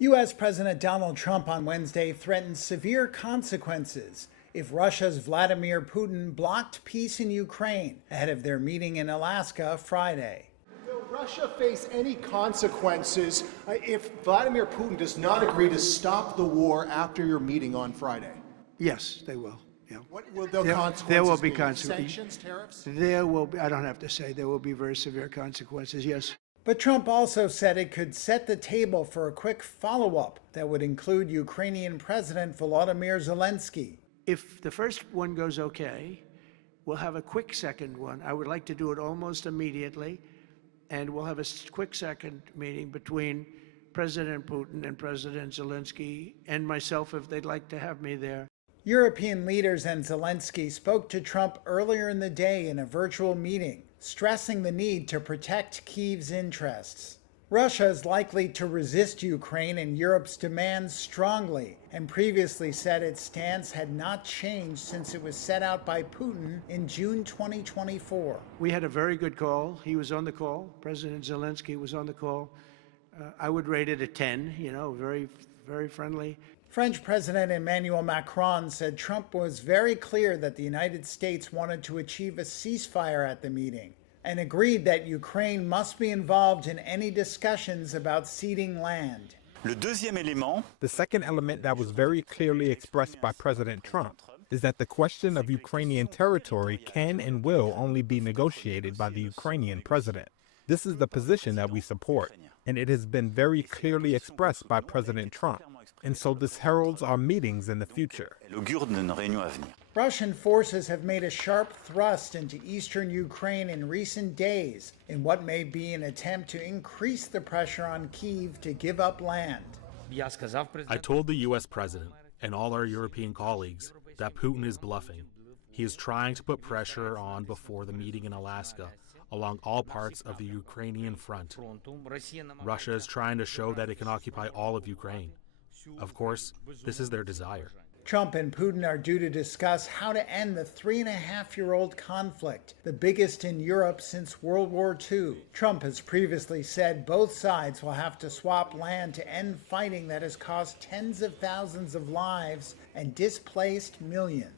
U.S. President Donald Trump on Wednesday threatened severe consequences if Russia's Vladimir Putin blocked peace in Ukraine ahead of their meeting in Alaska Friday. Will Russia face any consequences if Vladimir Putin does not agree to stop the war after your meeting on Friday? Yes, they will. Yeah. What will the consequences There will be be? consequences. Sanctions, tariffs? There will be, I don't have to say, there will be very severe consequences, yes. But Trump also said it could set the table for a quick follow-up that would include Ukrainian President Volodymyr Zelensky. If the first one goes okay, we'll have a quick second one. I would like to do it almost immediately, and we'll have a quick second meeting between President Putin and President Zelensky and myself if they'd like to have me there. European leaders and Zelensky spoke to Trump earlier in the day in a virtual meeting, stressing the need to protect Kyiv's interests. Russia is likely to resist Ukraine and Europe's demands strongly, and previously said its stance had not changed since it was set out by Putin in June 2024. We had a very good call. He was on the call. President Zelensky was on the call. I would rate it a 10, very, very friendly. French President Emmanuel Macron said Trump was very clear that the United States wanted to achieve a ceasefire at the meeting and agreed that Ukraine must be involved in any discussions about ceding land. The second element that was very clearly expressed by President Trump is that the question of Ukrainian territory can and will only be negotiated by the Ukrainian president. This is the position that we support, and it has been very clearly expressed by President Trump. And so this heralds our meetings in the future. Russian forces have made a sharp thrust into eastern Ukraine in recent days in what may be an attempt to increase the pressure on Kyiv to give up land. I told the U.S. president and all our European colleagues that Putin is bluffing. He is trying to put pressure on before the meeting in Alaska along all parts of the Ukrainian front. Russia is trying to show that it can occupy all of Ukraine. Of course, this is their desire. Trump and Putin are due to discuss how to end the 3.5-year-old conflict, the biggest in Europe since World War II. Trump has previously said both sides will have to swap land to end fighting that has cost tens of thousands of lives and displaced millions.